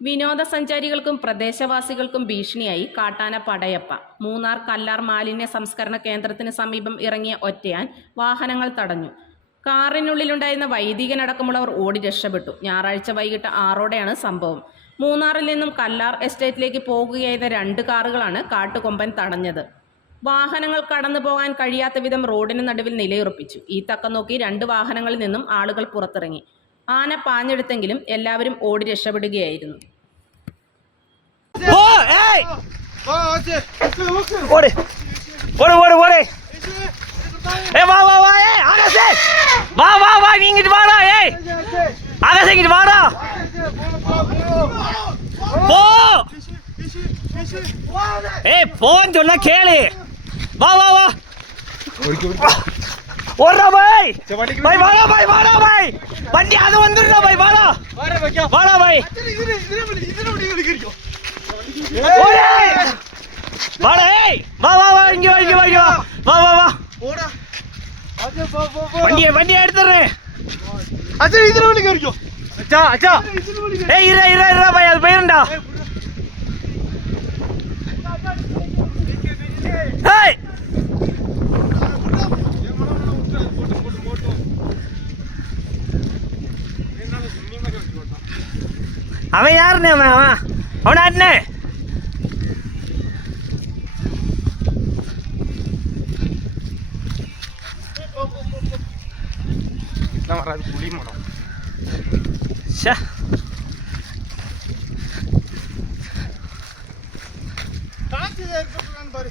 വിനോദസഞ്ചാരികൾക്കും പ്രദേശവാസികൾക്കും ഭീഷണിയായി കാട്ടാന പടയപ്പ മൂന്നാർ കല്ലാർ മാലിന്യ സംസ്കരണ കേന്ദ്രത്തിന് സമീപം ഇറങ്ങിയ ഒറ്റയാൻ വാഹനങ്ങൾ തടഞ്ഞു. കാറിനുള്ളിലുണ്ടായിരുന്ന വൈദികനടക്കമുള്ളവർ ഓടി രക്ഷപ്പെട്ടു. ഞായറാഴ്ച വൈകിട്ട് ആറോടെയാണ് സംഭവം. മൂന്നാറിൽ നിന്നും കല്ലാർ എസ്റ്റേറ്റിലേക്ക് പോകുകയായിരുന്ന രണ്ട് കാറുകളാണ് കാട്ടുകൊമ്പൻ തടഞ്ഞത്. വാഹനങ്ങൾ കടന്നു പോകാൻ കഴിയാത്ത വിധം റോഡിന് നടുവിൽ നിലയുറപ്പിച്ചു. ഈ തക്കം നോക്കി രണ്ട് വാഹനങ്ങളിൽ നിന്നും ആളുകൾ പുറത്തിറങ്ങി. ആന പാഞ്ഞെടുത്തെങ്കിലും എല്ലാവരും ഓടി രക്ഷപ്പെടുകയായിരുന്നു. ഓട്. ഓട് ഏ വാ വാ വാ ഏ ആകാശേ! വാ வண்டி அது வந்துடுறா பாய் வாடா. வாடா பாய். வாடா ஏய். வா வா வா இங்க வா இங்க வா இங்க வா. வா வா ஓடா வண்டியை வண்டியை எடுத்துறேன் அச்சா இதுல வலிக்கு இருக்கும். அச்சா ஏய் இரா இரா இரா பாய் அது பையன்டா அவன் யாருண்ணே அவன் அவன் அவன் அண்ணே வராது புளி மனம். ஏற்பட்டுதான் பாரு.